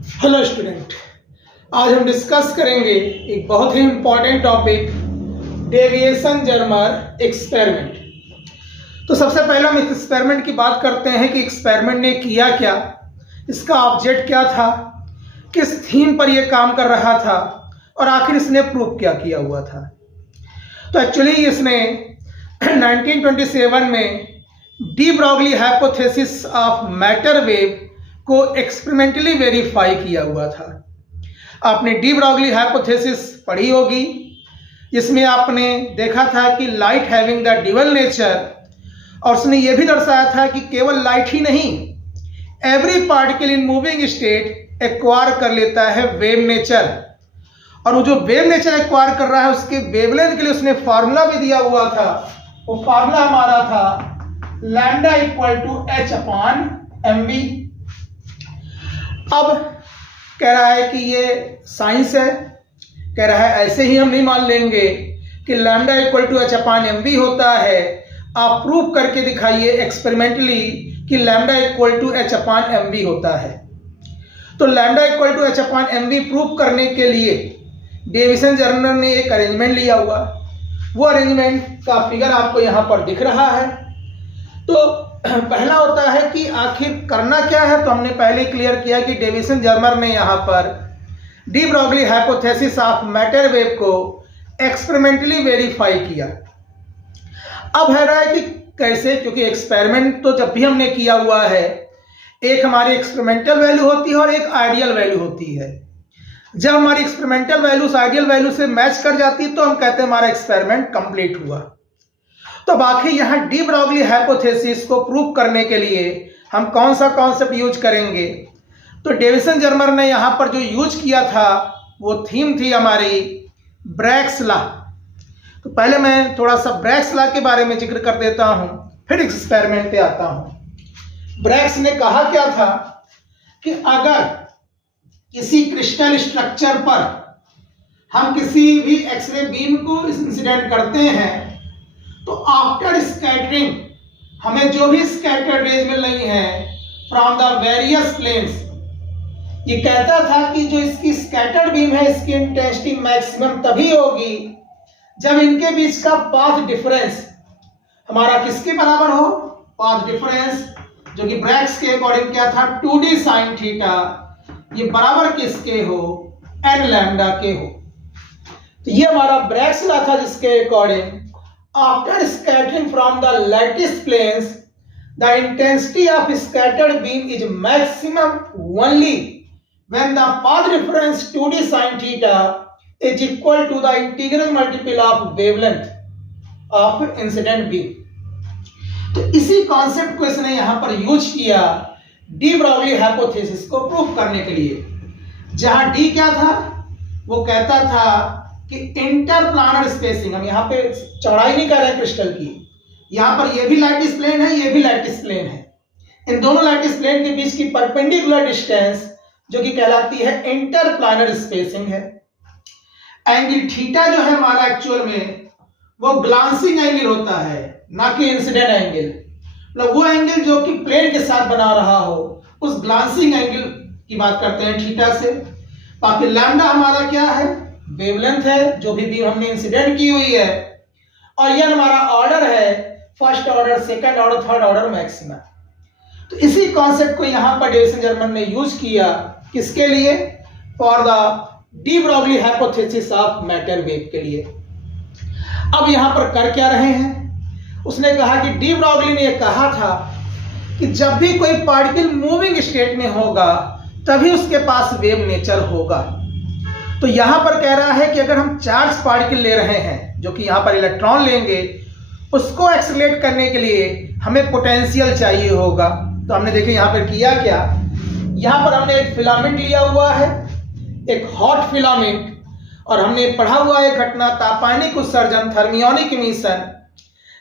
Hello student, आज हम discuss करेंगे एक बहुत ही important topic, Davisson Germer experiment. तो सबसे पहले हम एक्सपेरिमेंट की बात करते हैं कि एक्सपेरिमेंट ने किया क्या, इसका ऑब्जेक्ट क्या था, किस थीम पर यह काम कर रहा था और आखिर इसने प्रूव क्या किया हुआ था। तो एक्चुअली इसने 1927 में de Broglie hypothesis of matter wave को एक्सपेरिमेंटली वेरीफाई किया हुआ था। आपने डी ब्रॉगली हाइपोथेसिस पढ़ी होगी, जिसमें आपने देखा था कि light having the dual nature, और उसने यह भी दर्शाया था कि केवल लाइट ही नहीं, every particle in moving state acquire कर लेता है वेव नेचर, और वो जो वेव नेचर एक्वायर कर रहा है उसके वेवलेंथ के लिए उसने फार्मूला भी दिया हुआ था। वो फार्मूला हमारा था lambda equal to H upon M V. अब कह रहा है कि ये साइंस है, कह रहा है ऐसे ही हम नहीं मान लेंगे कि lambda equal to H upon M V होता है, आप प्रूव करके दिखाइए एक्सपेरिमेंटली कि lambda equal to H upon M V होता है। तो lambda equal to H upon M V prove करने के लिए डेविएशन जर्मर ने एक अरेंजमेंट लिया हुआ, वो अरेंजमेंट का फिगर आपको यहाँ पर दिख रहा है। तो पहला होता है कि आखिर करना क्या है, तो हमने पहले क्लियर किया कि डेविएशन जर्मर ने यहाँ पर de Broglie hypothesis of matter wave को एक्सपेरिमेंटली वेरीफाई किया। अब है रहा है कि कैसे, क्योंकि एक्सपेरिमेंट तो जब भी हमने किया हुआ है, एक हमारी एक्सपेरिमेंटल वैल्यू होती है और एक आइडियल वैल्यू होती है। जब हमारी एक्सपेरिमेंटल वैल्यूज आइडियल वैल्यू से मैच कर जाती है तो हम कहते हैं हमारा एक्सपेरिमेंट कंप्लीट हुआ। तो बाकी यहाँ डी ब्रॉगली हाइपोथेसिस को प्रूव करने के लिए हम कौन सा कॉन्सेप्ट यूज करेंगे, तो डेविएशन जर्मर ने यहाँ पर जो यूज किया था वो थीम थी हमारी ब्रैग्स लॉ। तो पहले मैं थोड़ा सा ब्रैग्स लॉ के बारे में जिक्र कर देता हूँ, फिर एक्सपेरिमेंट पे आता हूँ। ब्रैग्स ने कहा क्या था कि अगर किसी क्रिस्टल स्ट्रक्चर पर हम किसी भी एक्सरे बीम को इंसिडेंट करते हैं तो आफ्टर स्कैटरिंग हमें जो भी स्कैटर्ड रेज मिल रही हैं फ्रॉम द वेरियस प्लेन्स, ये कहता था कि जो इसकी स्कैटर्ड बीम है इसकी इंटेंसिटी मैक्सिमम तभी होगी जब इनके बीच का पाथ डिफरेंस हमारा किसके बराबर हो, पाथ डिफरेंस जो कि ब्रैग्स के अकॉर्डिंग क्या था 2d sin थीटा, ये बराबर किसके हो, n लैम्डा के हो। तो ये हमारा ब्रैग्स लॉ था जिसके according after scattering from the lattice planes the intensity of scattered beam is maximum only when the path difference 2d sin theta is equal to the integral multiple of wavelength of incident beam। तो इसी concept को इसने यहां पर use किया de Broglie hypothesis को prove करने के लिए। जहां डी क्या था, वो कहता था कि इंटरप्लानर स्पेसिंग, हम यहाँ पे चौड़ाई नहीं कर रहे हैं क्रिस्टल की, यहाँ पर ये भी लैटिस प्लेन है, ये भी लैटिस प्लेन है, इन दोनों लैटिस प्लेन के बीच की परपेंडिकुलर डिस्टेंस जो कि कहलाती है इंटरप्लानर स्पेसिंग है। एंगल थीटा जो है हमारा एक्चुअल में वो ग्लांसिंग एंगल होता है, ना कि इंसिडेंट एंगल। मतलब वो एंगल जो कि प्लेन के साथ बना रहा हो, उस ग्लांसिंग एंगल की बात करते हैं थीटा से। बाकी लैम्डा हमारा क्या है, वेवलेंथ है, जो भी बीम हमने इंसिडेंट की हुई है, और यह हमारा ऑर्डर है first order, second order, third order maximum. तो इसी कॉन्सेप्ट को यहां पर डेविएशन जर्मर ने यूज किया, किसके लिए, for the de Broglie hypothesis of matter wave के लिए। अब यहां पर कर क्या रहे हैं, उसने कहा कि डी ब्रॉगली ने यह कहा था कि जब भी कोई पार्टिकल मूविंग स्टेट में होगा तभी उसके पास वेव नेचर होगा। तो यहां पर कह रहा है कि अगर हम चार्ज पार्टिकल ले रहे हैं, जो कि यहां पर इलेक्ट्रॉन लेंगे, उसको एक्सेलरेट करने के लिए हमें पोटेंशियल चाहिए होगा। तो हमने देखे यहां पर किया क्या, यहां पर हमने एक फिलामेंट लिया हुआ है, एक हॉट फिलामेंट, और हमने पढ़ा हुआ है घटना तापानिक उत्सर्जन, थर्मियोनिक इमिशन,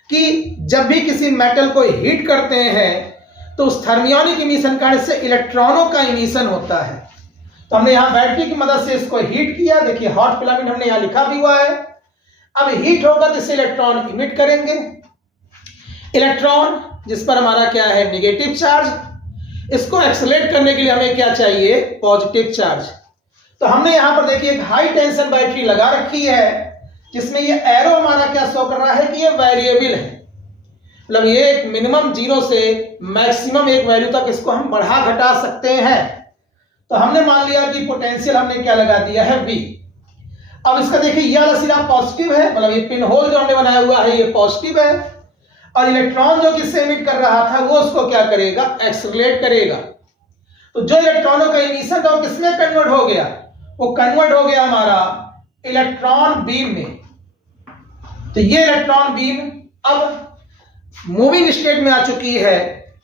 कि जब भी किसी मेटल को हीट करते हैं तो उस थर्मियोनिक इमिशन कारण से इलेक्ट्रॉनों का इमिशन होता है। तो हमने यहाँ बैटरी की मदद से इसको हीट किया, देखिए हॉट फिलामेंट हमने यहाँ लिखा भी हुआ है। अब हीट होगा तो इससे इलेक्ट्रॉन इमिट करेंगे, इलेक्ट्रॉन जिस पर हमारा क्या है, नेगेटिव चार्ज, इसको एक्सेलरेट करने के लिए हमें क्या चाहिए? Positive charge. तो हमने यहां पर देखिए एक हाई टेंशन बैटरी लगा रखी है, जिसमें ये एरो हमारा क्या शो कर रहा है कि ये वेरिएबल है, मतलब ये एक मिनिमम 0 से मैक्सिमम एक वैल्यू तक इसको हम बढ़ा घटा सकते हैं। तो हमने मान लिया कि पोटेंशियल हमने क्या लगा दिया है? V। अब इसका देखिए ये वाला सिरा पॉजिटिव है, मतलब ये पिन होल जो हमने बनाया हुआ है ये पॉजिटिव है, और इलेक्ट्रॉन जो किससे एमिट कर रहा था वो उसको क्या करेगा? एक्सेलरेट करेगा। तो जो इलेक्ट्रॉनों का इमिशन था वो किसमें कन्वर्ट हो गया? वो कन्वर्ट हो गया हमारा इलेक्ट्रॉन बीम में। तो ये इलेक्ट्रॉन बीम अब मूविंग स्टेट में आ चुकी है,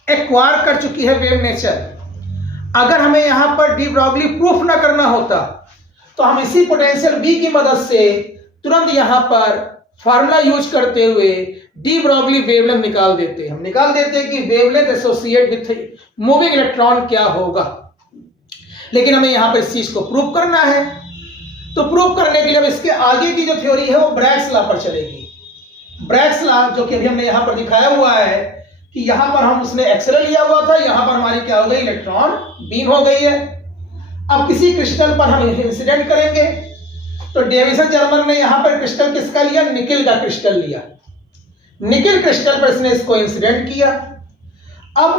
एक्वायर कर चुकी है वेव नेचर। अगर हमें यहां पर डी ब्रॉगली प्रूफ ना करना होता तो हम इसी पोटेंशियल V की मदद से तुरंत यहां पर फार्मूला यूज करते हुए डी ब्रॉगली वेवलेंथ निकाल देते। हम निकाल देते कि wavelength associate with moving electron क्या होगा। लेकिन हमें यहां पर इस चीज को प्रूव करना है, तो प्रूव करने के लिए अब इसके आगे की जो थ्योरी है वो ब्रैग्स लॉ पर चलेगी। ब्रैग्स लॉ जो कि अभी हमने यहां पर दिखाया हुआ है कि यहां पर हम उसने एक्सरे लिया हुआ था, यहां पर हमारी क्या हो गई? इलेक्ट्रॉन बीम हो गई है। अब किसी क्रिस्टल पर हम इंसिडेंट करेंगे, तो डेविसन जर्मर ने यहां पर क्रिस्टल किसका लिया? निकिल का क्रिस्टल लिया। निकिल क्रिस्टल पर इसने इसको इंसिडेंट किया। अब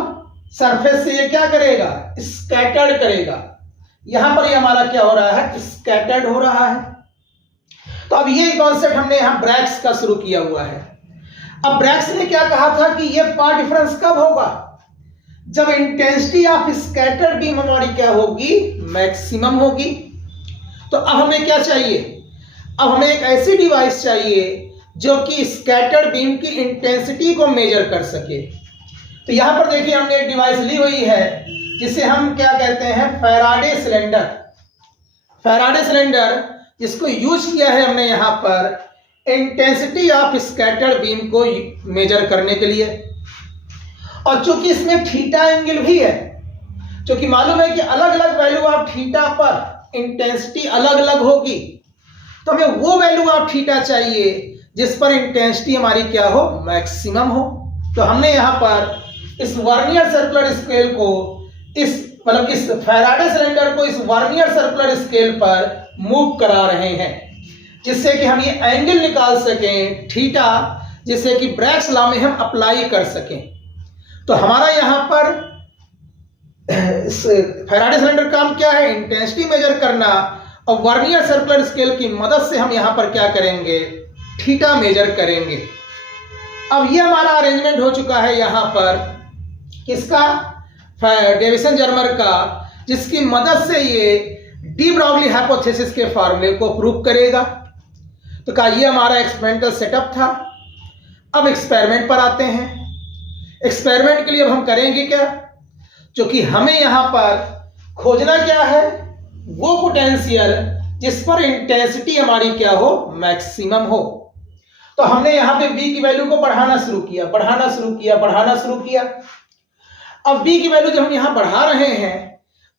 सरफेस से ये क्या करेगा? स्कैटर्ड करेगा। यहां पर ये हमारा क्या हो रहा है? स्कैटर्ड हो रहा है। तो अब ये कॉन्सेप्ट हमने यहां ब्रैग्स का शुरू किया हुआ है। अब ब्रैग्स ने क्या कहा था कि ये पार्ट डिफरेंस कब होगा? जब इंटेंसिटी ऑफ स्कैटर्ड बीम हमारी क्या होगी? मैक्सिमम होगी। तो अब हमें क्या चाहिए? अब हमें एक ऐसी डिवाइस चाहिए जो कि स्कैटर्ड बीम की इंटेंसिटी को मेजर कर सके। तो यहां पर देखिए हमने एक डिवाइस ली हुई है जिसे हम क्या कहते हैं? Faraday cylinder. फैराडे सिलेंडर जिसको यूज किया है हमने यहां पर इंटेंसिटी ऑफ स्कैटर्ड बीम को मेजर करने के लिए। और चूंकि इसमें थीटा एंगल भी है, क्योंकि मालूम है कि अलग अलग वैल्यू ऑफ थीटा पर इंटेंसिटी अलग अलग होगी, तो हमें वो वैल्यू ऑफ थीटा चाहिए जिस पर इंटेंसिटी हमारी क्या हो? मैक्सिमम हो। तो हमने यहां पर इस वर्नियर सर्कुलर स्केल को इस फैराडे सिलेंडर को इस वर्नियर सर्कुलर स्केल पर मूव करा रहे हैं, जिससे कि हम ये एंगल निकाल सकें थीटा, जिससे कि ब्रैग्स लॉ में हम अप्लाई कर सकें। तो हमारा यहां पर फैराडे सिलेंडर काम क्या है? इंटेंसिटी मेजर करना, और वर्नियर सर्कुलर स्केल की मदद से हम यहां पर क्या करेंगे? थीटा मेजर करेंगे। अब ये हमारा अरेंजमेंट हो चुका है यहां पर किसका? डेविसन जर्मर का, जिसकी मदद से ये डी ब्रॉगली हाइपोथेसिस के फार्मूले को प्रूव करेगा। तो कहा ये हमारा एक्सपेरिमेंटल सेटअप था। अब एक्सपेरिमेंट पर आते हैं। एक्सपेरिमेंट के लिए अब हम करेंगे क्या? क्योंकि हमें यहां पर खोजना क्या है? वो पोटेंशियल जिस पर इंटेंसिटी हमारी क्या हो? मैक्सिमम हो। तो हमने यहां पे V की वैल्यू को बढ़ाना शुरू किया, बढ़ाना शुरू किया, बढ़ाना शुरू किया। अब V की वैल्यू जब हम यहां बढ़ा रहे हैं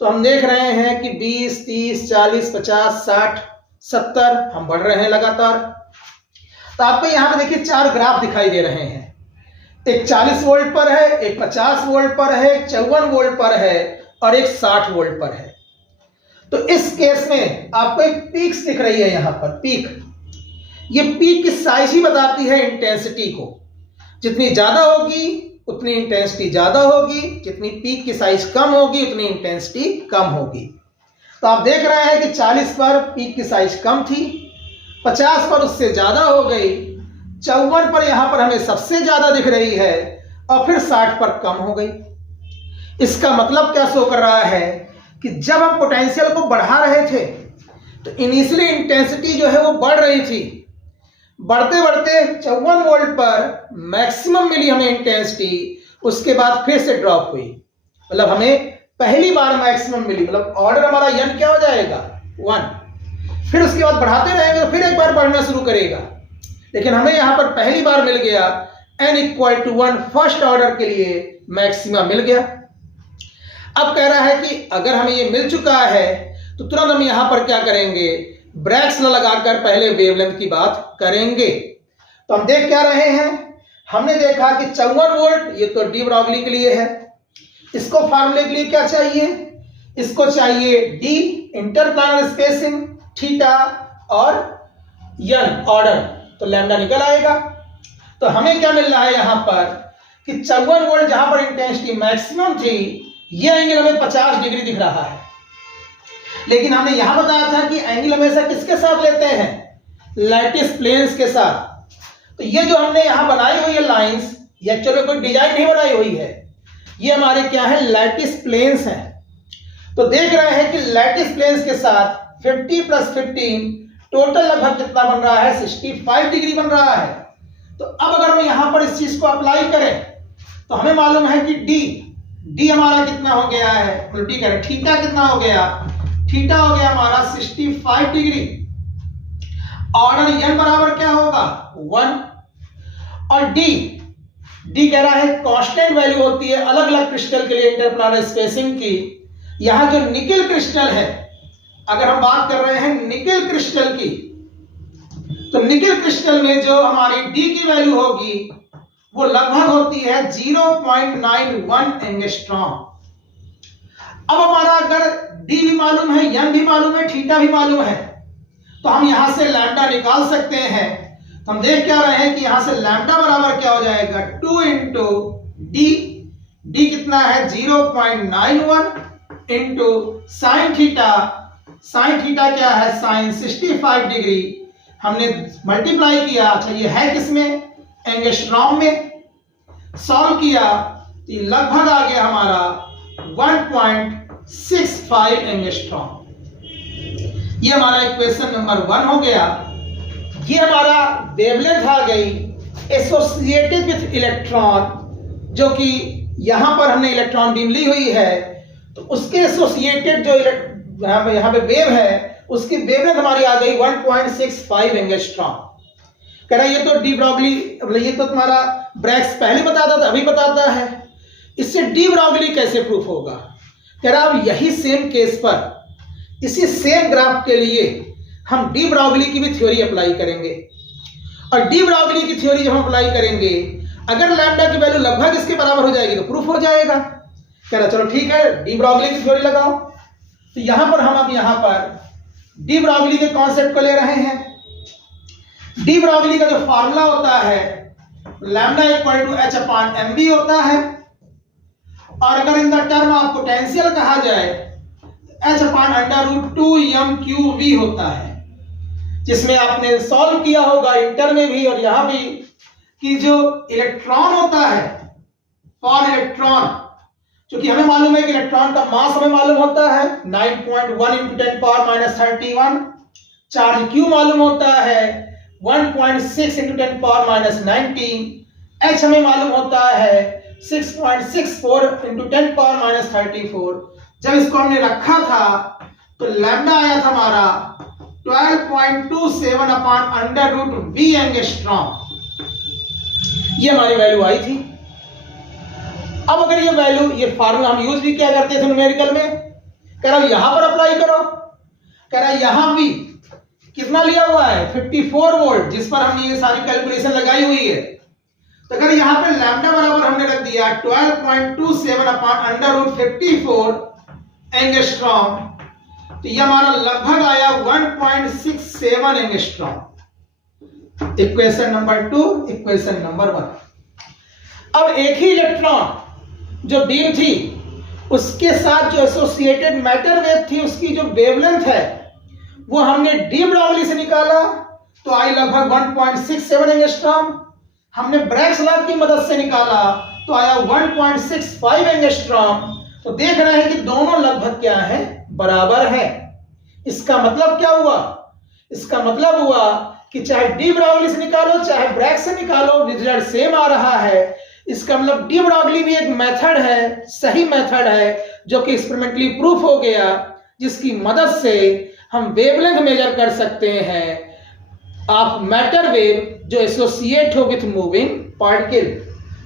तो हम देख रहे हैं कि 20, 30, 40, 50, 60, 70 हम बढ़ रहे हैं लगातार। तो आपको यहां पे देखिए 4 ग्राफ दिखाई दे रहे हैं। एक 40 वोल्ट पर है, एक 50 वोल्ट पर है, एक 54 वोल्ट पर है और एक 60 वोल्ट पर है। तो इस केस में आपको एक पीक्स दिख रही है यहां पर, पीक। ये पीक की साइज ही बताती है इंटेंसिटी को। जितनी ज्यादा होगी उतनी इंटेंसिटी ज्यादा होगी, जितनी पीक की साइज कम होगी उतनी इंटेंसिटी कम होगी। तो आप देख रहे हैं कि 40 पर पीक की साइज कम थी, 50 पर उससे ज्यादा हो गई, 54 पर यहां पर हमें सबसे ज्यादा दिख रही है और फिर 60 पर कम हो गई। इसका मतलब क्या शो कर रहा है कि जब हम पोटेंशियल को बढ़ा रहे थे तो इनिशियली इंटेंसिटी जो है वो बढ़ रही थी, बढ़ते बढ़ते 54 वोल्ट पर मैक्सिमम मिली हमें इंटेंसिटी, उसके बाद फिर से ड्रॉप हुई। मतलब हमें पहली बार मैक्सिमम मिली, मतलब ऑर्डर हमारा n क्या हो जाएगा? 1। फिर उसके बाद बढ़ाते रहेंगे तो फिर एक बार बढ़ना शुरू करेगा, लेकिन हमें यहां पर पहली बार मिल गया n = 1, फर्स्ट ऑर्डर के लिए मैक्सिमम मिल गया। अब कह रहा है कि अगर हमें ये मिल चुका है तो तुरंत हम यहां पर क्या करेंगे? ब्रैग्स लॉ लगाकर पहले वेवलेंथ की बात करेंगे। तो हम देख क्या रहे हैं? हमने देखा कि 54 वोल्ट ये तो डी ब्रॉगली के लिए है, इसको फार्मूले के लिए क्या चाहिए, इसको चाहिए डी इंटरप्लानर स्पेसिंग, थीटा और एन ऑर्डर, तो लैम्डा निकल आएगा। तो हमें क्या मिल रहा है यहाँ पर कि 54 वोल्ट जहां पर इंटेंसिटी मैक्सिमम थी, ये एंगल हमें 50 डिग्री दिख रहा है। लेकिन हमने यहां बताया था कि एंगल हमेशा किसके साथ लेते हैं, लैटिस प्लेन्स के साथ। तो ये जो हमने यहां बनाई हुई है लाइंस, ये एक्चुअली कोई डिजाइन नहीं बनाई हुई है, ये हमारे क्या है, लैटिस प्लेन्स हैं। तो देख रहे हैं कि लैटिस प्लेन्स के साथ 50 + 15 टोटल लगभग कितना बन रहा है, 65 डिग्री बन रहा है। तो अब अगर हम यहां पर इस चीज को अप्लाई करें तो हमें मालूम है कि डी हमारा कितना हो गया है, उल्टी करें, थीटा कितना हो गया, थीटा हो गया हमारा 65 डिग्री। ऑर्डर एन बराबर क्या होगा, 1। और डी कह रहा है कांस्टेंट वैल्यू होती है अलग अलग क्रिस्टल के लिए इंटरप्लानर स्पेसिंग की। यहां जो निकेल क्रिस्टल है, अगर हम बात कर रहे हैं निकेल क्रिस्टल की, तो निकेल क्रिस्टल में जो हमारी डी की वैल्यू होगी वो लगभग होती है 0.91 एंगस्ट्रॉम। अब हमारा अगर डी भी मालूम है, एन भी मालूम है, थीटा भी मालूम है, तो हम यहां से लैम्डा निकाल सकते हैं। तो हम देख क्या रहे हैं कि यहां से लैम्डा बराबर क्या हो जाएगा, 2 इंटू डी कितना है 0.91 into sine theta, sine theta क्या है, साइन 65 डिग्री, हमने मल्टीप्लाई किया। अच्छा ये है किसमें, एंगस्ट्रॉम में। सॉल्व किया तो ये लगभग आ गया हमारा 1.65 एंगस्ट्रॉम। ये हमारा इक्वेशन नंबर 1 हो गया। ये हमारा वेवलेंथ आ गई एसोसिएटेड विथ इलेक्ट्रॉन, जो कि यहां पर हमने इलेक्ट्रॉन बीम ली हुई है, तो उसके एसोसिएटेड जो यहाँ पे वेव है, उसकी वेवलेंथ हमारी आ गई 1.65 एंगस्ट्रॉम। कह रहा ये तो डी ब्रॉगली, ये तो तुम्हारा ब्रैग्स पहले बताता था, अभी बताता है, इससे डी ब्रॉगली कैसे प्रूफ होगा। कह रहा अब यही सेम केस पर, इसी सेम ग्राफ के लिए हम डी ब्रॉगली की भी थ्योरी अप्लाई करेंगे। और डी ब्रॉगली की थ्योरी जब हम अप्लाई करेंगे, अगर लैम्डा की वैल्यू लगभग इसके बराबर हो जाएगी तो प्रूफ हो जाएगा। कह रहा चलो ठीक है, डी ब्रॉगली की थ्योरी लगाओ। तो यहां पर हम अब यहां पर डी ब्रॉगली के कॉन्सेप्ट को ले रहे हैं। डी ब्रॉगली का जो फार्मूला होता है, लैम्डा इक्वल टू h/mv होता है। और अगर in the term of potential कहा जाए, h/√2mqv होता है, जिसमें आपने सॉल्व किया होगा इंटर में भी और यहां भी, कि जो इलेक्ट्रॉन होता है, फॉर इलेक्ट्रॉन, क्योंकि हमें मालूम है कि इलेक्ट्रॉन का मास हमें मालूम होता है 9.1 × 10⁻31, चार्ज क्यू मालूम होता है 1.6 × 10⁻19, h हमें मालूम होता है 6.64 × 10⁻34। जब इसको हमने रखा था तो लैम्डा आया था हमारा 12.27/√v एंगस्ट्रॉम, ये हमारी वैल्यू आई थी। अब अगर ये वैल्यू, ये फार्मूला हम यूज भी किया करते थे न्यूमेरिकल में, कह रहा यहां पर अप्लाई करो। कह रहा यहां भी कितना लिया हुआ है, 54 वोल्ट, जिस पर हमने ये सारी कैलकुलेशन लगाई हुई है। तो अगर यहां पे लैम्डा बराबर हमने रख दिया 12.27/√54 एंगस्ट्रॉम, तो ये हमारा लगभग आया 1.67 angstrom. Equation number 2, equation number 1। अब एक ही इलेक्ट्रॉन जो बीम थी, उसके साथ जो एसोसिएटेड मैटर वेव थी, उसकी जो वेवलेंथ है वो हमने डी ब्रॉगली से निकाला, तो आई लगभग 1.67 एंगस्ट्रॉम। हमने ब्रैग्स लॉ की मदद से निकाला तो आया 1.65 एंगस्ट्रॉम। तो देख रहे हैं कि दोनों लगभग क्या है, बराबर है। इसका मतलब क्या हुआ, इसका मतलब हुआ कि चाहे डी ब्रॉगली से निकालो चाहे ब्रैग्स से निकालो, रिजल्ट सेम आ रहा है। इसका मतलब डी ब्रॉगली भी एक मेथड है, सही मेथड है, जो कि एक्सपेरिमेंटली प्रूफ हो गया, जिसकी मदद से हम वेवलेंथ मेजर कर सकते हैं ऑफ मैटर वेव जो एसोसिएट हो विथ मूविंग पार्टिकल।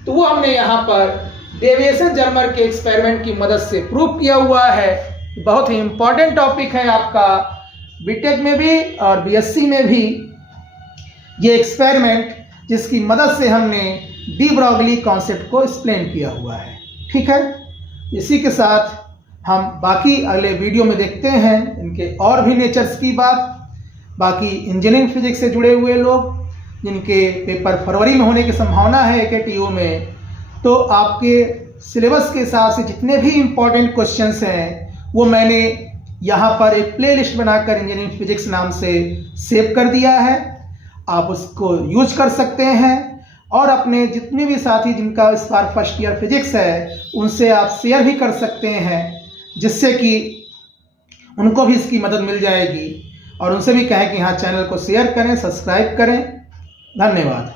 तो वो हमने यहाँ पर डेविएशन जर्मर के एक्सपेरिमेंट की मदद से प्रूव किया हुआ है। बहुत ही इंपॉर्टेंट टॉपिक है आपका बीटेक में भी और बीएससी में भी, ये एक्सपेरिमेंट जिसकी मदद से हमने डी ब्रॉगली कॉन्सेप्ट को एक्सप्लेन किया हुआ है। ठीक है, इसी के साथ हम बाकी अगले वीडियो में देखते हैं इनके और भी नेचर्स की बात। बाकी इंजीनियरिंग फिजिक्स से जुड़े हुए लोग जिनके पेपर फरवरी में होने की संभावना है AKTU में, तो आपके सिलेबस के हिसाब से जितने भी इम्पोर्टेंट क्वेश्चंस हैं वो मैंने यहाँ पर एक प्लेलिस्ट बनाकर इंजीनियरिंग फिजिक्स नाम से सेव कर दिया है। आप उसको यूज कर सकते हैं और अपने जितने भी साथी जिनका इस बार फर्स्ट ईयर फिजिक्स है उनसे आप शेयर भी कर सकते हैं, जिससे कि उनको भी इसकी मदद मिल जाएगी। और उनसे भी कहें कि हाँ, चैनल को शेयर करें, सब्सक्राइब करें। धन्यवाद।